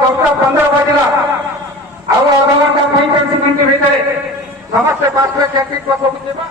10 15 बाजिला ଆଉ ଅଧଘଣ୍ଟା 45 ମିନିଟ୍ ଭିତରେ ସମସ୍ତେ ପାର୍ଶ୍ୱ ଟ୍ରାଫିକ୍ ପାଖକୁ ଯିବା।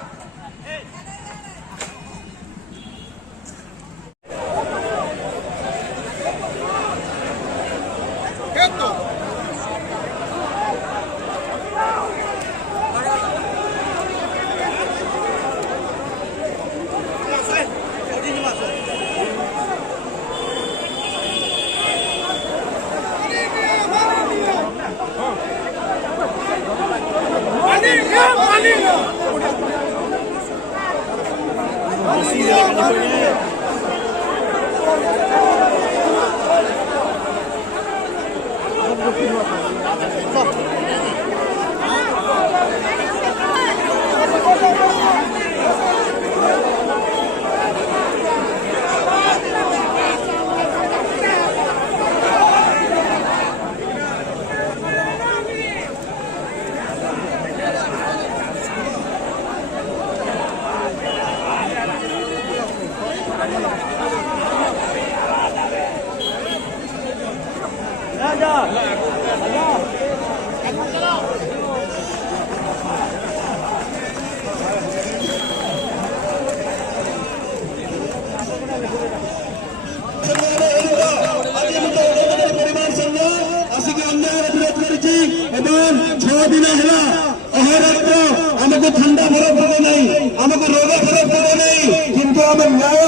ठंडा फरक पड़े नहीं आमको रोग फरक पड़े नहीं किंतु आम न्याय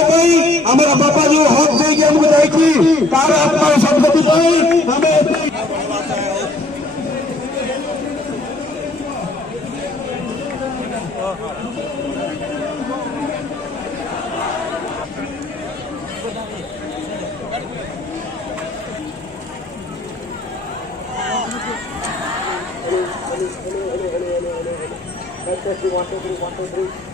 आम बापा जो हक देगी आमको जाइए तार आत्मा सदगति One, two, three, 1, 2, 3.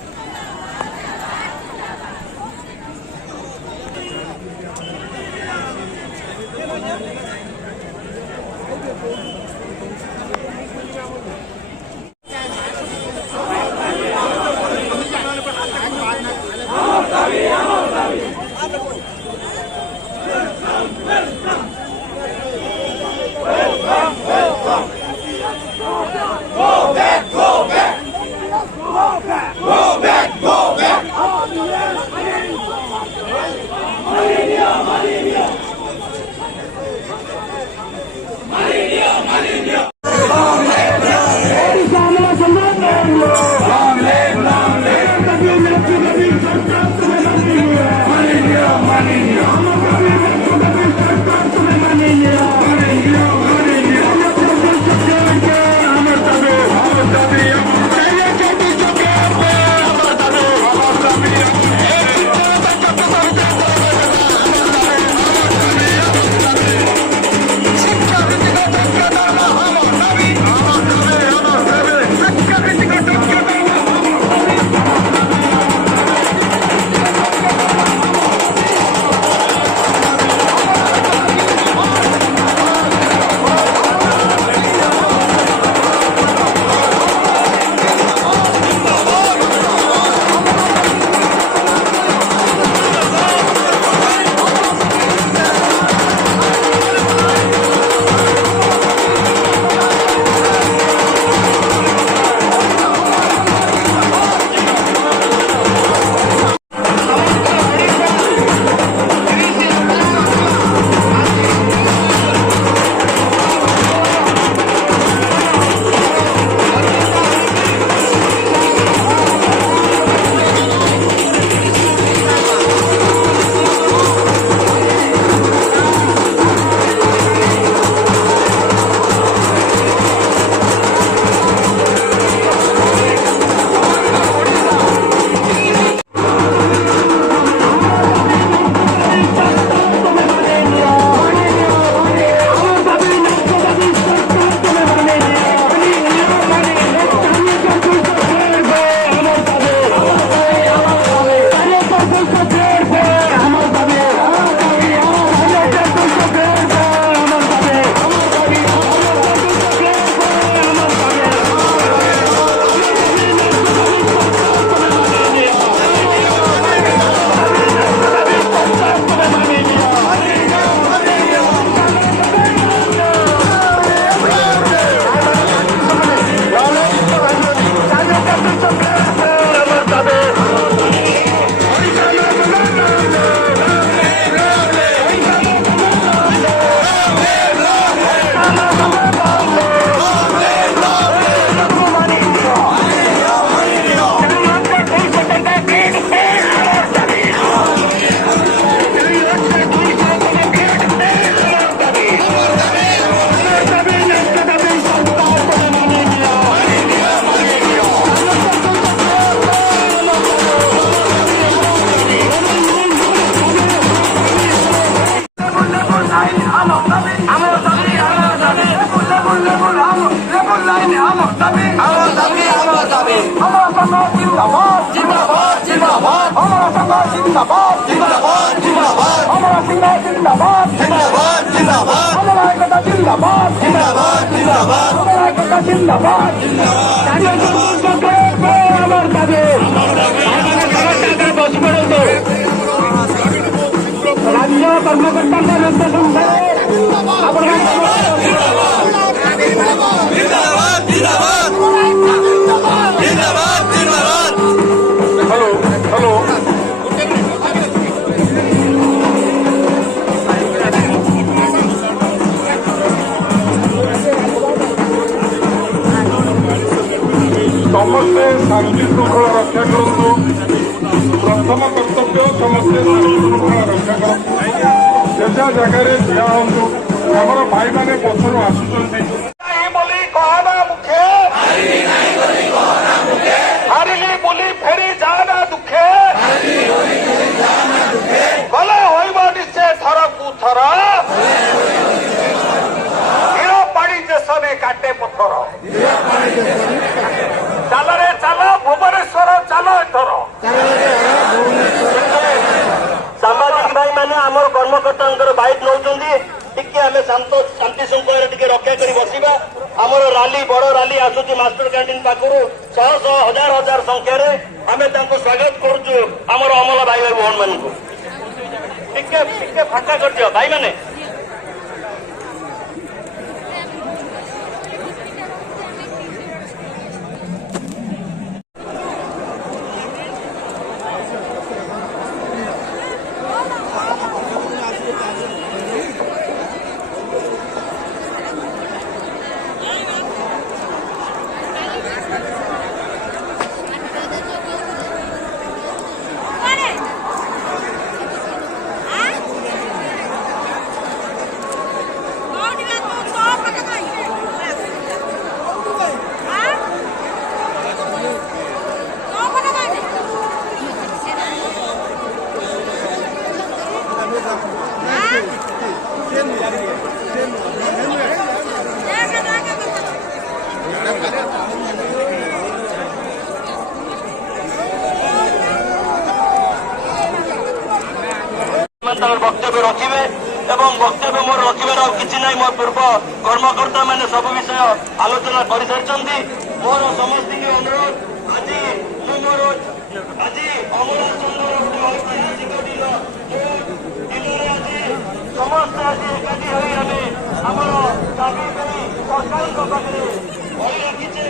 Money, राज्य कर्मकर्ता समस्ते शांति श्रृंखला रक्षा करूँ। प्रथम कर्तव्य समस्ते शांति श्रृंखला रक्षा करूँ। जेजा जगार ठिया हूँ आम भाई मैंने पछर आसुँच कहना मुखे हारिली बोली फेरी जाना दुखे गले होइब निश्चय थर कु थर हीरो पाड़ी देशने काटे पथर चल रे चल भुवनेश्वर चल एथर सामाजिक भाई मैंने आमर कर्मकर्ता बाइट नौकरी टिके आम शांति श्रृंखला टिके रक्षा कर बसवा आमर राली बड़ राली आसूची मास्टर कैंटीन पाखु शह शह हजार हजार संख्यार आम स्वागत करुचु आमर अमला भाई भाई भवन मान टिके फाका कर दियो भाई मैंने वक्तव्य रखिए वक्तव्य मोर रखार कि ना मो पूर्व कर्मकर्ता मैंने सब विषय आलोचना कर सारी मोर समस्त अनुरोध आज मोर आज अमला चंद्र समस्त आज एकाठी आम दाबी सरकार पाखे रखीचे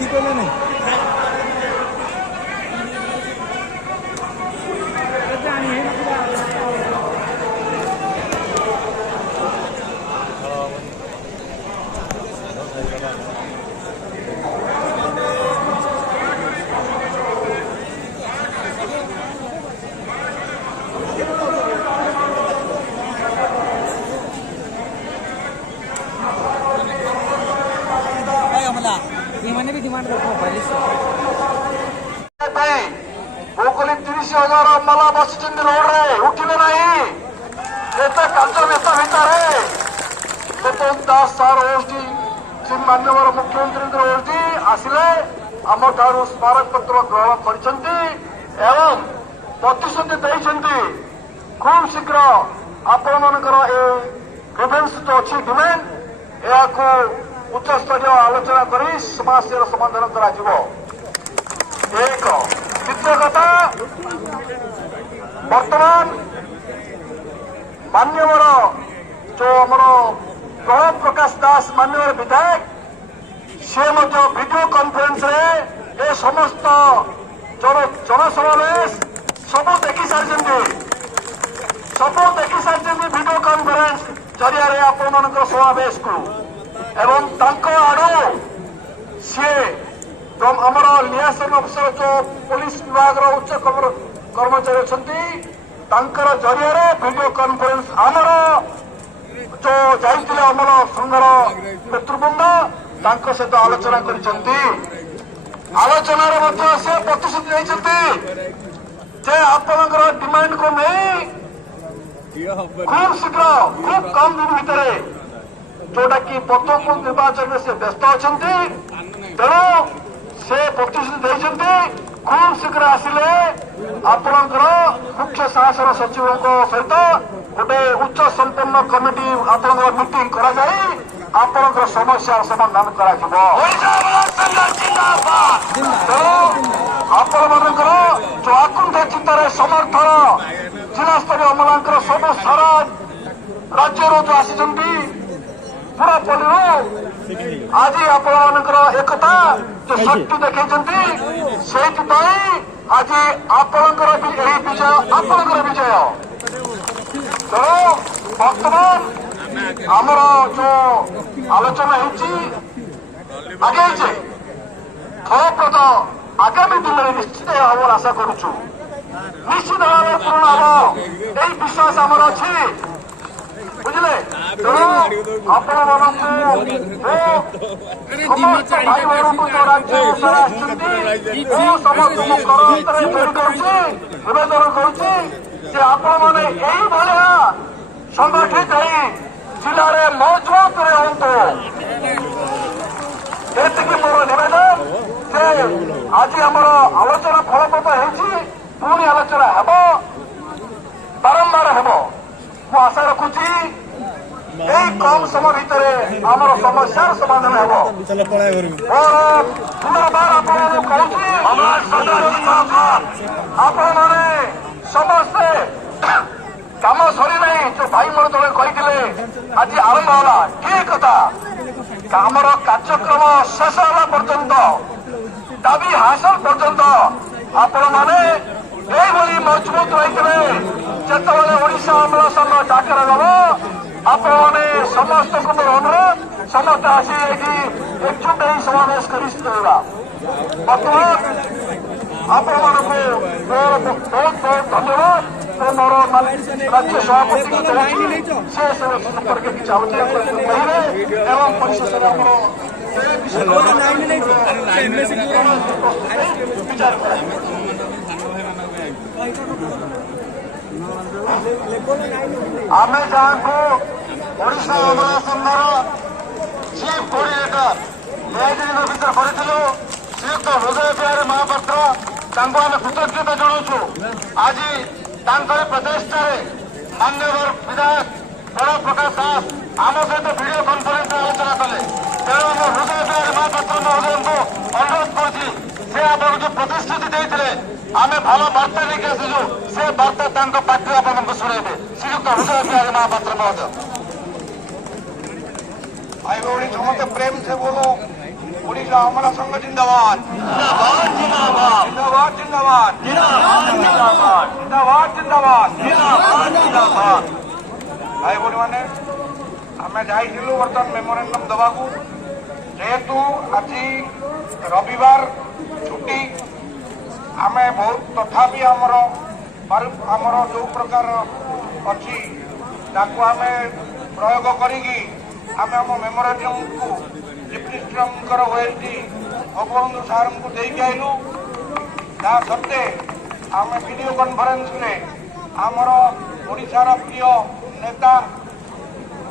ठीक है नहीं मैंने भी डिमांड रखा पहले भूगोली 30,000 मला बस रोड रे उठिले नहीं कांच व्यस्त भितर दास सार ओडी श्री मान्यवर मुख्यमंत्री ओडी आसिले आम ठारू स्मारक पत्र ग्रहण कर प्रतिश्रुति खूब शीघ्र आपण मानकर ग्रीवेंस जो अच्छी डिमांड या उच्च स्तरीय आलोचना कर समस्या समाधान करा एक द्वितीय कथा वर्तमान मान्यवर जो आमर प्रणब प्रकाश दास मान्यवर विधायक से वीडियो कॉन्फ्रेंस रे ए समस्त जनसमावेश सब देखी सारी वीडियो कॉन्फ्रेंस जरिया आपण मान समावेश को एवं आड़ू सी आमर लियासन अफिसर जो पुलिस विभाग उच्च कर्मचारी अच्छा तांकर जरिए वीडियो कॉन्फ्रेंस आमर जो जाइए अमर संघर नेतृवृंद तांको सहित आलोचना करिसेंती आलोचनार मध्य से प्रतिश्रुति देइसेंती जे आपनकर डिमांड को नहीं खूब शीघ्र खूब कम दिन भितर जोटा कि पद्मपुर निर्वाचन में से व्यस्त अच्छा तेणु से प्रतिश्रुति देइसेंती खूब शीघ्र आसिले आपनकर मुख्य शासन सचिव सहित गोटे उच्च संपन्न कमिटी आपनकर मीटिंग करा जाए आपनकर समस्या समाधान करा आपण मानकर जो आकुंठ चित्तर समर्थन जिला स्तरीय अमलांकर सब सारा राज्य जो आसी पूरा पल्ली आज आपण मानकर एकता जो शक्ति देखते से आज आपणकर विजय आपणकर विजय तेणु बर्तमान आमर जो आलोचना आगे फलप्रद आगामी दिन में निश्चित हम आशा करुचु निश्चित भाव पूर्ण हम यही विश्वास आमर अच्छी बुझे तेणु आपण समस्त भाई बहन को जो राज्य सारा समस्त निवेदन करुच्ची आपण मैंने यही भाया संगठित जिले में मजबूत रहतु ये मोर निवेदन से आज आमर आलोचना फलप्रद होनी आलोचना हेब बारंबार हेब मु आशा रखुची यही कम समय भितर आमर समस्या समाधान हेब पुनर्बार आपण मैंने समस्ते काम सरी नहीं जो भाई मोर तले कही आज आरंभ होला ठीक कथा आमर कार्यक्रम शेष होला पर्यंत दाबी हासिल पर्यंत आपण मैंने यही मजबूत रही जिते ओडिशा अमला संघ डाकरा गल आपण मैंने समस्त को मोर अनुरोध समस्त आसी एकजुट हो समावेश कर बर्तमान आपण मानक बहुत बहुत धन्यवाद मोर राज्य सभापति को से संपर्क किसी आलोचना कहे एवं परिशेष आम जहाँ को ओडिशा अमला संघर चीफ कोऑर्डिनेटर न्यायाधीश अफिसर कर श्रीयुक्त हृदय बिहारी महापात्र आम कृतज्ञता जनाऊँ आज प्रचेषा मान्यवर विधायक बड़ प्रकाश दास आम सहित वीडियो कॉन्फ्रेंस आलोचना कले तेणु आम हृदय बिहारी महापात्र महोदय को अनुरोध कर आपको जो प्रतिश्रुति देते आम भल बार्ता लेकिन आसुचु से बार्ता पार्टी आपको शुणेबे श्रीयुक्त हृदय बिहारी महापात्र महोदय भाई भौणी समस्त प्रेम से बोलो ओडिशा अमला संघ जिंदाबाद जिंदाबाद जिंदाबाद जिंदाबाद जिंदाबाद जिंदाबाद जिंदाबाद जिंदाबाद जिंदाबाद भाई भौणी मैंने आम जाइलु बर्तमान मेमोरेंडम दवाकू जेहेतु आज रविवार छुट्टी आम बहुत तथापि आमर जो प्रकार अच्छी आम प्रयोग करी आम आम मेमोरेंडम को डिप्टी ओएलटी भगवंत सार को देके आइलु ता सत्ते आम वीडियो कॉन्फ्रेंस में आमर ओडिशार प्रिय नेता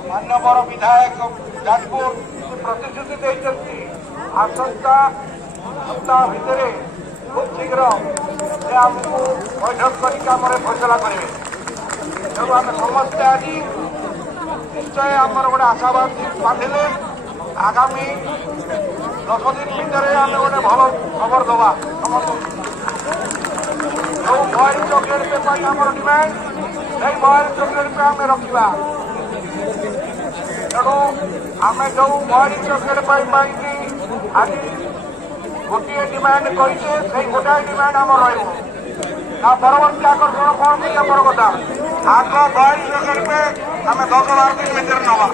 मान्यवर विधायक जाजपुर प्रतिश्रुति देते आसंता सप्ताह भितर खूब शीघ्र से आमको बैठक कर फैसला करेंगे तेणु आम समस्ते आज निश्चय आमर गोटे आशावाद बांधिले आगामी 10 दिन भितर आम गोटे भल खबर दवा समस्त जो मोबाइल चॉकलेट पे आमर डिमांड से मोबाइल चॉकलेट पे आम रखा तेणु आम जो मोबाइल चॉकलेट पाई आज गोटे डिमांड करें गोटाए डिमांड आम रवर्ती आकर्षण कौन कि बड़ कथा आग मोबाइल चॉकलेट पे आम 10-12 दिन भितर नवा